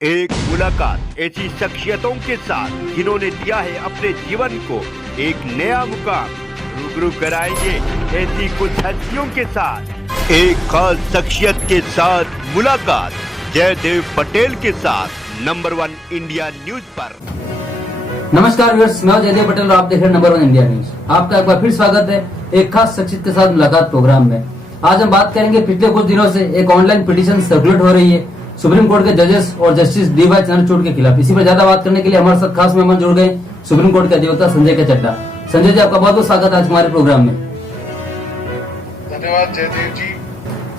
एक मुलाकात ऐसी शख्सियतों के साथ जिन्होंने दिया है अपने जीवन को एक नया मुकाम। रूबरू कराएंगे ऐसी कुछ हस्तियों के साथ एक खास शख्सियत के साथ मुलाकात जयदेव पटेल के साथ नंबर 1 इंडिया न्यूज पर। नमस्कार व्यूअर्स, मैं जयदेव पटेल और आप देख रहे हैं नंबर 1 इंडिया न्यूज। आपका एक बार फिर स्वागत है एक खास शख्सियत के साथ मुलाकात प्रोग्राम में। आज हम बात करेंगे पिछले कुछ दिनों से एक ऑनलाइन पिटीशन सर्कुलेट हो रही है सुप्रीम कोर्ट के जजेस और जस्टिस डी.वाई. चंद्रचूड़ के खिलाफ। इसी पर ज्यादा बात करने के लिए हमारे साथ खास मेहमान जुड़ गए सुप्रीम कोर्ट के अधिवक्ता संजय के चड्डा। संजय जी, आपका बहुत बहुत स्वागत है आज हमारे प्रोग्राम में। धन्यवाद जयदेव जी।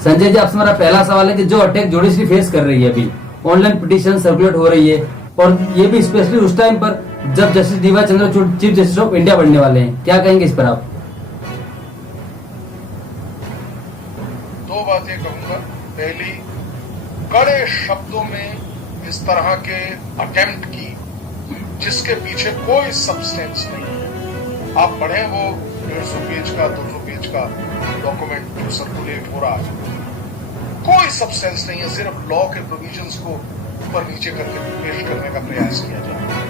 संजय जी, आपसे हमारा पहला सवाल है कि जो अटैक जुडिशरी फेस कर रही है अभी, ऑनलाइन पिटीशन सर्कुलेट हो रही है और ये भी स्पेशली उस टाइम पर जब justice D.Y.. Chandrachud chief justice of India बनने वाले हैं, क्या कहेंगे इस पर आप? दो बातें कहूंगा। पहली, कड़े शब्दों में इस तरह के अटेम्प्ट की जिसके पीछे कोई सब्सटेंस नहीं है। आप पढ़ें वो 150 पेज का 200 पेज का डॉक्यूमेंट जो सर्कुलेट हो रहा है, कोई सब्सटेंस नहीं है। सिर्फ लॉ के प्रोविजंस को ऊपर नीचे करके पेश करने का प्रयास किया जा रहा है।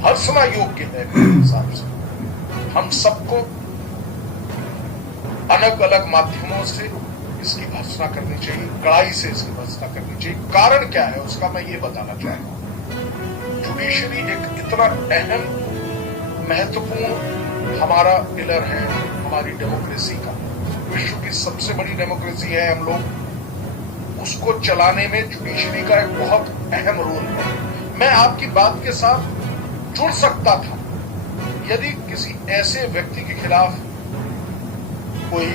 भर्त्सना योग्य है मेरे हिसाब से। हम सबको अलग अलग माध्यमों से इसकी भर्त्सना करनी चाहिए, कड़ाई से इसकी भर्त्सना करनी चाहिए। कारण क्या है उसका मैं ये बताना चाहूंगा। जुडिशरी एक इतना अहम महत्वपूर्ण हमारा पिलर है हमारी डेमोक्रेसी का। विश्व की सबसे बड़ी डेमोक्रेसी है हम लोग, उसको चलाने में जुडिशरी का एक बहुत अहम रोल है। मैं आपकी बात के साथ जुड़ सकता था यदि किसी ऐसे व्यक्ति के खिलाफ कोई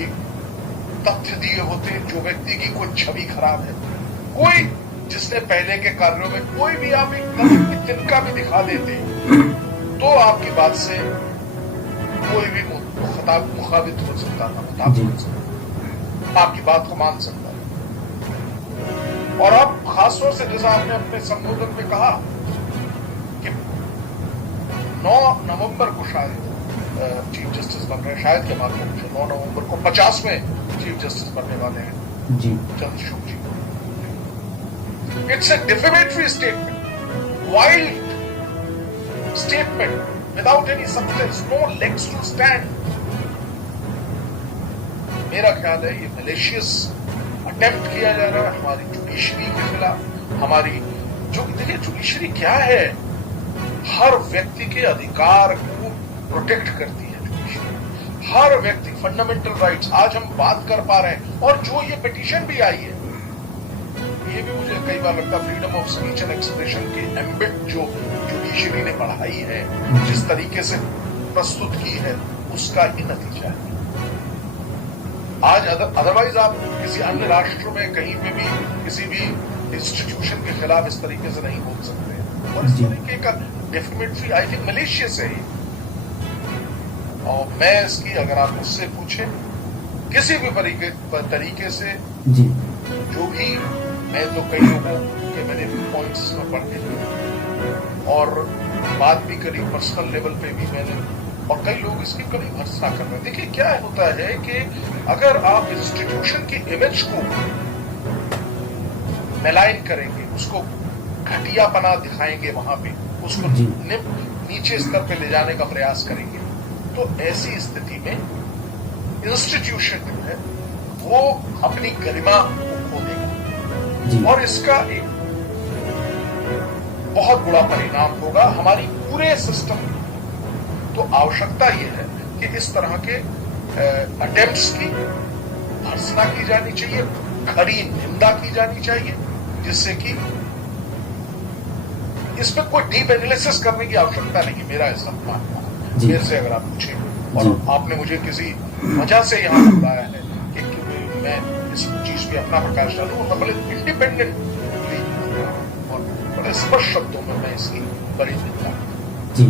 तथ्य दिए होते जो व्यक्ति की कोई छवि खराब है, कोई जिसने पहले के कार्यों में कोई भी आप एक तिनका भी दिखा देते तो आपकी बात से कोई भी मुखाबित हो सकता था, आपकी बात को मान सकता था। और अब खासतौर से जैसा आपने अपने संबोधन में कहा कि 9 नवंबर को शायद चीफ जस्टिस बन रहे हैं, शायद के माध्यम से 9 नवंबर को 50वें चीफ जस्टिस बनने वाले हैं ji Chandrachud ji. It's a defamatory statement, wild statement without any substance, no legs to stand. मेरा ख्याल है ये मैलिशियस अटेम्प्ट किया जा रहा है हमारी जुडिशरी के खिलाफ। हमारी जो देखिए जुडिशरी क्या है, हर व्यक्ति के अधिकार को प्रोटेक्ट करती है जुडिशरी। हर व्यक्ति फंडामेंटल राइट्स आज हम बात कर पा रहे हैं। और जो ये पिटीशन भी आई है, ये भी मुझे कई बार लगता है freedom of speech and expression की एम्बिट जो जुडिशरी ने बढ़ाई है, जिस तरीके से प्रस्तुत की है, उसका ही नतीजा है। आज अदरवाइज आप किसी अन्य राष्ट्र में कहीं पे भी किसी भी इंस्टीट्यूशन के खिलाफ इस तरीके से नहीं बोल सकते। और इस तरीके का डेफिनेटली आई थिंक मलेशियस है। और मैं इसकी, अगर आप मुझसे पूछें किसी भी तरीके से जी, जो भी, मैं तो कई लोगों के मैंने पॉइंट्स में पढ़ के और बात भी करी पर्सनल लेवल पे भी मैंने, और कई लोग इसकी कड़ी भर्त्सना कर रहे हैं। देखिए क्या होता है कि अगर आप इंस्टीट्यूशन की इमेज को मेलाइन करेंगे, उसको घटियापना दिखाएंगे, वहां पे उसको नीचे स्तर पे ले जाने का प्रयास करेंगे, तो ऐसी स्थिति में इंस्टीट्यूशन जो है वो अपनी गरिमा को खो देगा और इसका एक बहुत बुरा परिणाम होगा हमारी पूरे सिस्टम में। तो आवश्यकता यह है कि इस तरह के अटेम्प्ट्स की भर्त्सना की जानी चाहिए, खरी निंदा की जानी चाहिए, जिससे कि इसमें कोई डीप एनालिसिस करने की आवश्यकता नहीं है। मेरा ऐसा मानना है। मेरे से अगर आप पूछें, और आपने मुझे किसी वजह से यहाँ बताया है कि मैं इस चीज पे अपना प्रकाश डालूं, और मैं बड़े इंडिपेंडेंटली और बड़े स्पष्ट शब्दों में मैं इसकी बड़ी निंदा जी।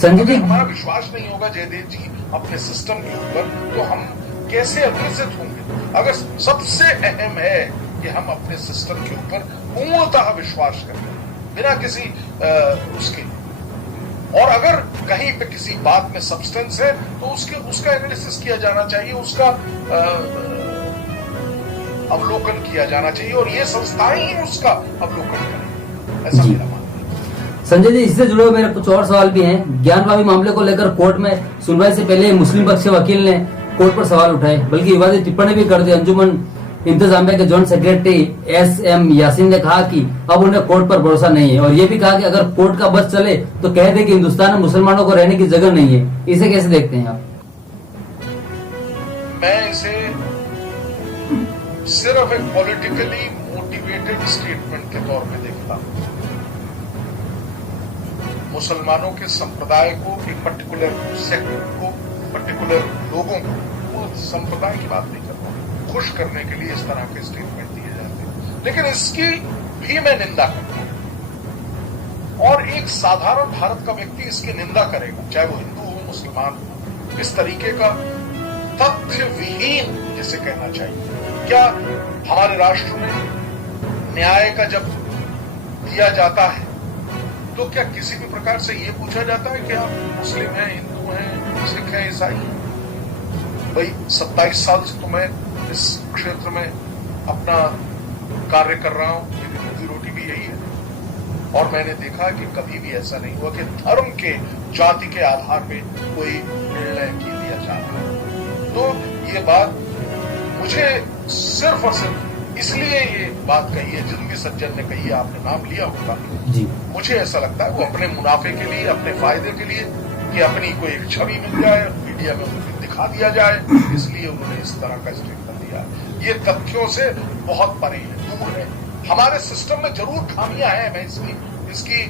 संजय जी, हमारा विश्वास नहीं होगा जयदेव जी अपने सिस्टम के ऊपर, तो हम कैसे अग्रसित होंगे? अगर सबसे अहम है कि हम अपने सिस्टम के ऊपर पूर्णतः विश्वास करें बिना किसी उसके, और अगर कहीं पे किसी बात में सब्सटेंस है तो उसका एनालिसिस किया जाना चाहिए, उसका अवलोकन किया जाना चाहिए और ये संस्थाएं ही उसका अवलोकन करें, ऐसा मेरा मानना है। संजय जी, इससे जुड़े हुए मेरे कुछ और सवाल भी हैं। ज्ञानवापी मामले को लेकर कोर्ट में सुनवाई से पहले मुस्लिम पक्ष के वकील ने कोर्ट पर सवाल उठाए, बल्कि विवादित टिप्पणी भी कर दी। अंजुमन इंतजामिया के जॉइंट सेक्रेटरी SM यासीन ने कहा कि अब उन्हें कोर्ट पर भरोसा नहीं है, और ये भी कहा कि अगर कोर्ट का बस चले तो कह दे कि हिंदुस्तान में मुसलमानों को रहने की जगह नहीं है। इसे कैसे देखते हैं आप? मैं इसे सिर्फ एक पॉलिटिकली मोटिवेटेड स्टेटमेंट के तौर पे देखता हूं। मुसलमानों के संप्रदाय को, एक पर्टिकुलर सेक्टर को, पर्टिकुलर लोगों को, वो संप्रदाय की बात नहीं कर रहा हूं, खुश करने के लिए इस तरह के स्टेटमेंट दिए जाते हैं, लेकिन इसकी भी मैं निंदा करता हूं। और एक साधारण भारत का व्यक्ति इसकी निंदा करेगा, चाहे वो हिंदू हो, मुसलमान हो। इस तरीके का तथ्य विहीन जिसे कहना चाहिए। क्या हमारे राष्ट्र में न्याय का जब दिया जाता है तो क्या किसी भी प्रकार से ये पूछा जाता है कि आप मुस्लिम हैं, हिंदू हैं, सिख हैं, ईसाई हैं? भाई 27 साल से तो मैं इस क्षेत्र में अपना कार्य कर रहा हूं, मेरी रोजी रोटी भी यही है, और मैंने देखा कि कभी भी ऐसा नहीं हुआ कि धर्म के, जाति के आधार पे कोई निर्णय लिया जा रहा है। तो ये बात मुझे सिर्फ और सिर्फ इसलिए ये बात कही है, जिन भी सज्जन ने कही है, आपने नाम लिया होगा जी, मुझे ऐसा लगता है वो अपने मुनाफे के लिए, अपने फायदे के लिए, कि अपनी कोई एक छवि मिल जाए, मीडिया में उनको दिखा दिया जाए, इसलिए उन्होंने इस तरह का स्टेटमेंट दिया। ये तथ्यों से बहुत परे है, दूर है। हमारे सिस्टम में जरूर खामियां हैं, मैं इसकी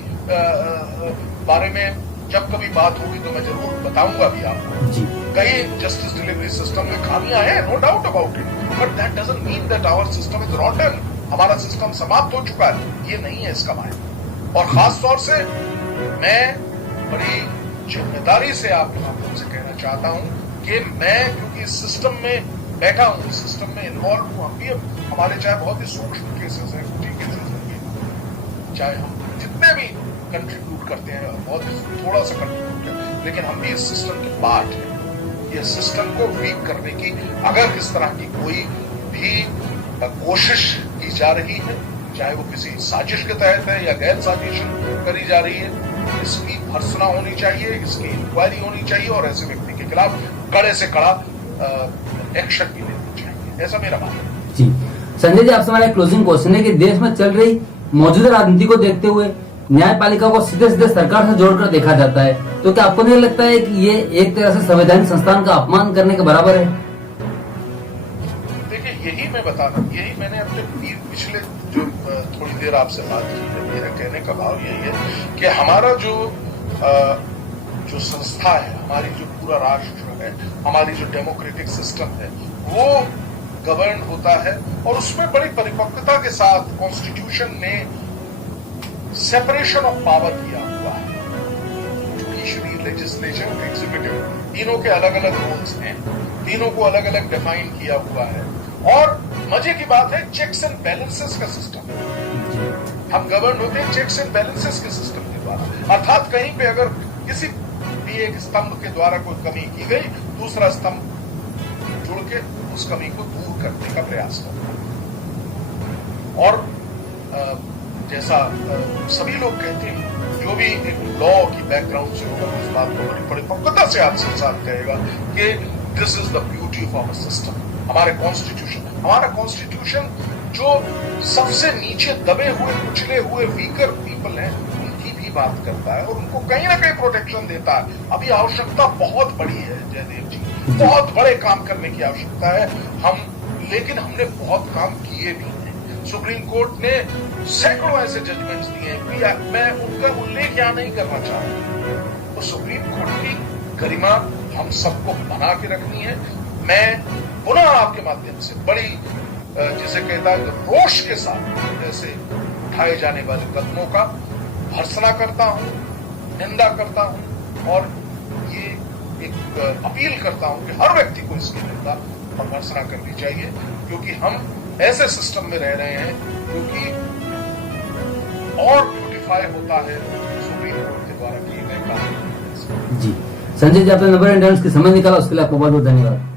बारे में जब कभी बात होगी तो मैं जरूर बताऊंगा भी आपको। कई जस्टिस डिलीवरी सिस्टम में खामियां हैं, no doubt about it, but that doesn't mean that our system is rotten, हमारा सिस्टम समाप्त हो चुका है, ये नहीं है इसका मायना। और खास तौर से मैं बड़ी जिम्मेदारी से आपके माध्यम से कहना चाहता हूं कि मैं, क्योंकि इस सिस्टम में बैठा हूं, इस सिस्टम में इन्वॉल्व हूं, हम भी हमारे चाहे बहुत ही सूक्ष्म केसेस हैं, कुछ केसेस हैं, चाहे हम जितने भी कंट्रीब्यूट करते हैं, बहुत थोड़ा सा कंट्रीब्यूट है, लेकिन हम भी इस सिस्टम के पार्ट हैं। ये सिस्टम को वीक करने की अगर इस तरह की कोई भी कोशिश की जा रही है, चाहे वो किसी साजिश के तहत है या गैर साजिश करी जा रही है, इसकी भर्त्सना होनी चाहिए, इसकी इंक्वायरी होनी चाहिए, और ऐसे व्यक्ति के खिलाफ कड़े से कड़ा एक्शन भी लेना चाहिए, ऐसा मेरा मानना है। जी संजय जी, आपसे हमारा क्लोजिंग क्वेश्चन है कि देश में चल रही मौजूदा राजनीति को देखते हुए न्यायपालिका को सीधे सीधे सरकार से जोड़कर देखा जाता है, तो क्या आपको नहीं लगता है कि ये एक तरह से संवैधानिक संस्थान का अपमान करने के बराबर है? देखिए, यही मैं बता रहा हूँ, यही मैंने अपने पिछले जो थोड़ी देर आपसे बात की है, मेरा कहने का भाव यही है कि हमारा जो संस्था है, हमारी जो पूरा राष्ट्र है, हमारी जो डेमोक्रेटिक सिस्टम है, वो गवर्न होता है, और उसमें बड़ी परिपक्वता के साथ कॉन्स्टिट्यूशन ने सेपरेशन ऑफ पावर किया हुआ है। जुडिशरी, लेजिस्लेचर, एग्जीक्यूटिव, तीनों के अलग अलग रोल्स हैं, तीनों को अलग अलग डिफाइन किया हुआ है, और मजे की बात है चेक्स एंड बैलेंसेस का सिस्टम है। हम गवर्न होते हैं चेक्स एंड बैलेंसेस के सिस्टम के द्वारा, अर्थात कहीं पे अगर किसी भी एक स्तंभ के द्वारा कोई कमी की गई, दूसरा स्तंभ जुड़ के उस कमी को दूर करने का प्रयास करता है। और जैसा सभी लोग कहते हैं, जो भी एक लॉ की बैकग्राउंड से होगा, उस बात को बड़ी परिपक्वता से आपसे साथ कहेगा कि this is the beauty of our system. हमारा कॉन्स्टिट्यूशन जो सबसे नीचे दबे हुए, कुचले हुए वीकर पीपल हैं, उनकी भी बात करता है और उनको कहीं ना कहीं प्रोटेक्शन देता है। अभी आवश्यकता बहुत बड़ी है जयदेव जी, बहुत बड़े काम करने की आवश्यकता है लेकिन हमने बहुत काम किए भी हैं। सुप्रीम कोर्ट ने सैकड़ों ऐसे जजमेंट्स दिए हैं, मैं उनका उल्लेख यहां नहीं करना चाहता। तो सुप्रीम कोर्ट की गरिमा हम सबको बना के रखनी है। मैं पुनः आपके माध्यम से बड़ी जिसे कहता है रोष के साथ जैसे उठाए जाने वाले कदमों का भर्त्सना करता हूं, निंदा करता हूं, और ये एक अपील करता हूं कि हर व्यक्ति को इसकी निंदा और भर्त्सना करनी चाहिए, क्योंकि हम ऐसे सिस्टम में रह रहे हैं जो कि और ब्यूटिफाई होता है सुप्रीम कोर्ट के द्वारा किए गए काम। जी संजय जी, आपने नंबर एंड की समझ निकाला, उसके लिए आपको बहुत बहुत धन्यवाद।